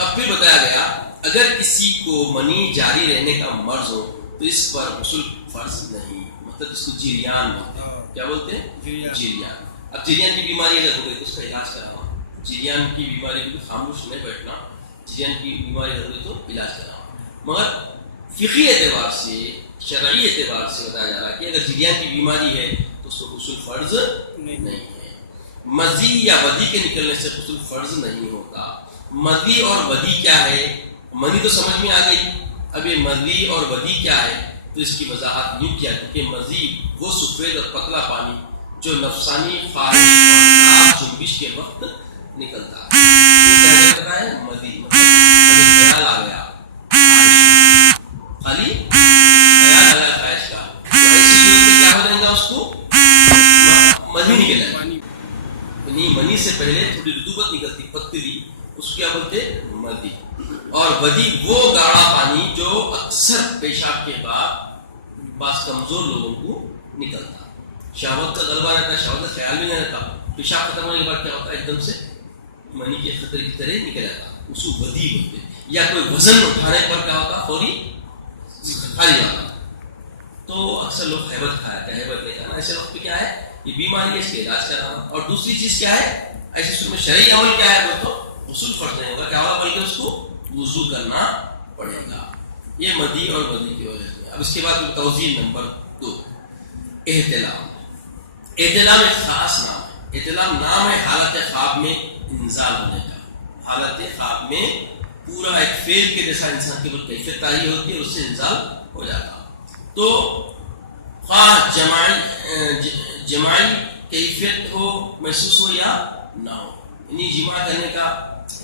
اب پھر بتایا گیا اگر کسی کو منی جاری رہنے کا مرض ہو تو اس پر غسل فرض نہیں، مطلب اس کو جریان بولتے ہیں. کیا بولتے ہیں؟ جریان. اب جریان کی بیماری اگر ہو گئی تو اس کا علاج کرانا. جریان کی بیماری کو خاموش نہیں بیٹھنا، جریان کی بیماری اگر ہوئی تو علاج کرانا. مگر فقہی اعتبار سے، شرعی اعتبار سے بتایا جا رہا ہے کہ اگر جریان کی بیماری ہے تو اس کو غسل فرض نہیں ہے. مزی یا ودی کے نکلنے سے غسل فرض نہیں ہوتا. مزی اور ودی کیا ہے؟ منی تو سمجھ میں آ گئی. اب یہ مزی اور ودی کیا ہے تو اس کی وضاحت یوں کیا کہ مزی وہ سفید اور پتلا پانی جو نفسانی خارج اور جنبش کے وقت نکلتا ہے. یہ کیا ہے؟ مزی مطلب خیال آ گیا خالی خیال آ گیا خواہش کا تو ایسی صورت میں کیا ہو جائے گا؟ اس کو منی نکل جائے گا. یعنی منی سے پہلے تھوڑی رطوبت نکلتی پتلی، اس کو کیا بولتے؟ مدی. اور ودی وہ گاڑھا پانی جو اکثر پیشاب کے بعد بعض کمزور لوگوں کو نکلتا. شہوت کا غلبہ رہتا ہے، شہوت کا خیال بھی نہیں رہتا، پیشاب ختم ہونے کے بعد کیا ہوتا ہے؟ ایک دم سے منی کے خطرے کی طرح نکل جاتا، اس کو ودی بولتے. یا کوئی وزن اٹھانے پر کیا ہوتا؟ فوری خالی جاتا. تو اکثر لوگ حیبت کھاتے ہیں، حیبت نہیں کھانا. ایسے وقت پہ کیا ہے؟ یہ بیماری ہے، اس کے علاج کرانا. اور دوسری چیز کیا ہے؟ ایسی صورت میں شرعی عمل کیا ہے؟ وہ تو غسل فرض نہیں ہوگا، کیا ہوگا؟ بلکہ اس کو وضو کرنا پڑے گا. یہ مدی اور ودی کی وجہ سے. اب اس کے بعد توضیح نمبر 2، احتلام. احتلام ایک خاص نام ہے. احتلام نام ہے حالت خواب میں انزال ہونے کا. حالت خواب میں پورا ایک فیل کے جیسا انسان کے اوپر کیفیت تاری ہوتی ہے، اس سے انزال ہو جاتا. تو خواہ جماعی کیفیت ہو، محسوس ہو یا نہ ہو، یعنی جماع کرنے کا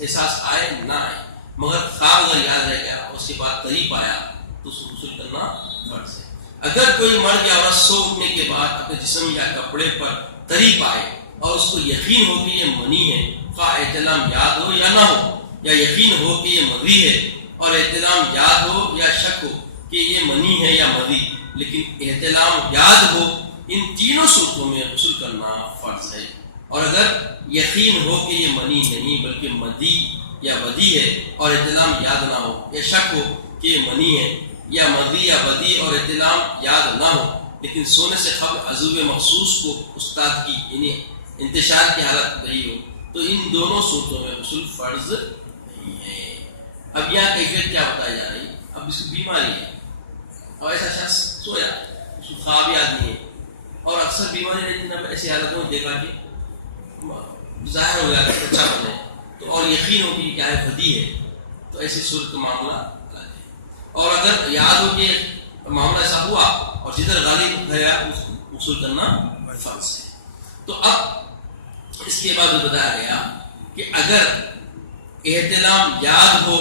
احساس آئے نہ آئے، مگر خواب اگر یاد رہ گیا اس کے بعد قریب آیا تو اس کو غسل کرنا فرض ہے. اگر کوئی مرد یا عورت سو اٹھنے کے بعد اپنے جسم یا کپڑے پر قریب آئے اور اس کو یقین ہو کہ یہ منی ہے، خواہ احتلام یاد ہو یا نہ ہو، یا یقین ہو کہ یہ مدی ہے اور احتلام یاد ہو یا شک ہو کہ یہ منی ہے یا مدی، لیکن احتلام یاد ہو، ان تینوں صورتوں میں غسل کرنا فرض ہے. اور اگر یقین ہو کہ یہ منی نہیں بلکہ مدی یا ودی ہے اور احتلام یاد نہ ہو، یا شک ہو کہ یہ منی ہے یا مدی یا ودی اور احتلام یاد نہ ہو، لیکن سونے سے قبل عضو مخصوص کو استاد کی یعنی انتشار کی حالت رہی ہو، تو ان دونوں صورتوں میں غسل فرض نہیں ہے. اب یہاں کیفیت کیا بتائی جا رہی؟ اب اس کی بیماری ہے اور ایسا شخص سویا، اس کو خواب یاد نہیں ہے، اور اکثر بیماری رہتی ہے. ایسی حالتوں میں دیکھا کہ ظاہر ہو گیا کہ اچھا بنے تو اور یقین ہو کہ کیا ہے؟ ودی ہے، تو ایسی صورت کا معاملہ الگ ہے. اور اگر یاد ہو کہ معاملہ ایسا ہوا اور جدھر غالب گیا اس کو غسل کرنا فرض ہے. تو اب اس کے بعد بتایا گیا کہ اگر احتلام یاد ہو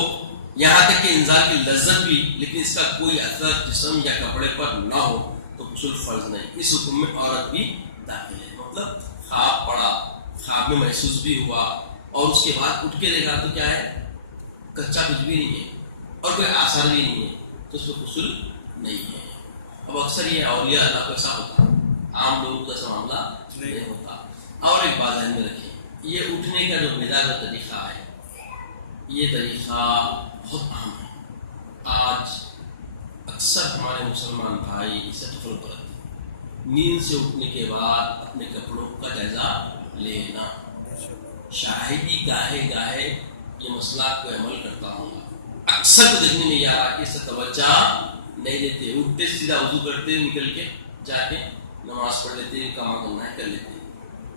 یہاں تک کہ انزال کی لذت بھی، لیکن اس کا کوئی اثر جسم یا کپڑے پر نہ ہو تو غسل فرض نہیں. اس حکم میں عورت بھی داخل ہے. مطلب خواب پڑا، خواب میں محسوس بھی ہوا اور اس کے بعد اٹھ کے دیکھا تو کیا ہے؟ کچا کچھ بھی نہیں ہے اور کوئی آثار بھی نہیں ہے، تو اس میں غسل نہیں ہے. اب اکثر یہ اولیاء اللہ کو ایسا ہوتا، عام لوگوں کا ایسا معاملہ نہیں ہوتا. اور ایک بات ذہن میں رکھیں، یہ اٹھنے کا جو مزاج کا طریقہ ہے، یہ طریقہ بہت اہم ہے. آج اکثر ہمارے مسلمان بھائی اسے غفلت کرتے ہیں. نیند سے اٹھنے کے بعد اپنے کپڑوں کا جائزہ لینا. شاہدی گاہے گاہے یہ مسئلہ کو عمل کرتا ہوں گا. اکثر کو دیکھنے میں یہ آ رہا کہ اس سے توجہ نہیں دیتے، اٹھتے سیدھا وضو کرتے نکل کے جا کے نماز پڑھ لیتے، کام کرنا ہے کر لیتے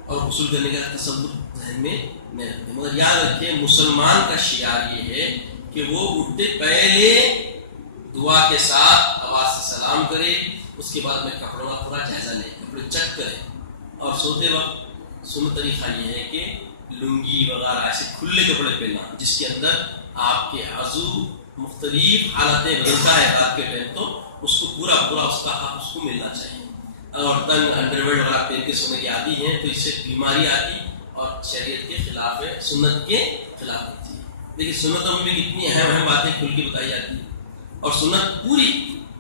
اور غسل کرنے کا تصور ذہن میں نہیں رکھتے. مگر یاد رکھیں مسلمان کا شعار یہ ہے کہ وہ اٹھتے پہلے دعا کے ساتھ آواز سے سلام کرے، اس کے بعد میں کپڑوں کا پورا جائزہ لے، کپڑے چیک کرے. اور سوتے وقت سنت طریقہ یہ ہے کہ لنگی وغیرہ ایسے کھلے کپڑے پہننا جس کے اندر آپ کے عضو مختلف حالتیں بدلتا ہے رات کے ٹائم، تو اس کو پورا اس کا حق اس کو ملنا چاہیے. اور تنگ انڈر ویئر وغیرہ پہن کے سونے کی عادی ہیں تو اس سے بیماری آتی اور شریعت کے خلاف ہے، سنت کے خلاف ہوتی ہے. لیکن سنتوں میں بھی کتنی اہم باتیں کھل کے بتائی جاتی ہیں، اور سنت پوری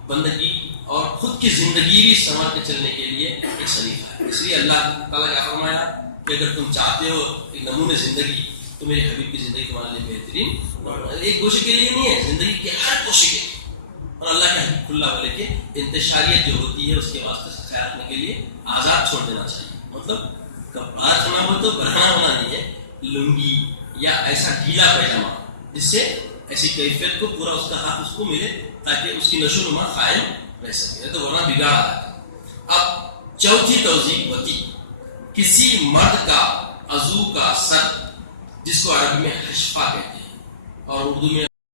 بندگی اور خود کی زندگی بھی سنور کے چلنے کے لیے ایک سلیقہ ہے. اس لیے اللہ تعالیٰ کیا فرمایا کہ اگر تم چاہتے ہو ایک نمونے زندگی تو میرے حبیب کی زندگی تمہارے لیے بہترین، ایک گوشے کے لیے نہیں ہے، زندگی کے ہر گوشے کے لیے. اور اللہ کے حبیب کھلا والے کے انتشاریت جو ہوتی ہے اس کے واسطے سے خیال رکھنے کے لیے آزاد چھوڑ دینا چاہیے. مطلب کپڑا ہونا ہو تو بڑھانا ہونا نہیں ہے، لنگی یا ایسا ڈھیلا پیجامہ جس سے ایسی کیفیت کو پورا اس کا حق اس کو ملے تاکہ اس کی نشو نما قائم رہ سکے، تو ورنہ بگاڑ آتا ہے. اب چوتھی توضیح وتی، کسی مرد کا عضو کا سر جس کو عربی میں حشفہ کہتے ہیں اور اردو میں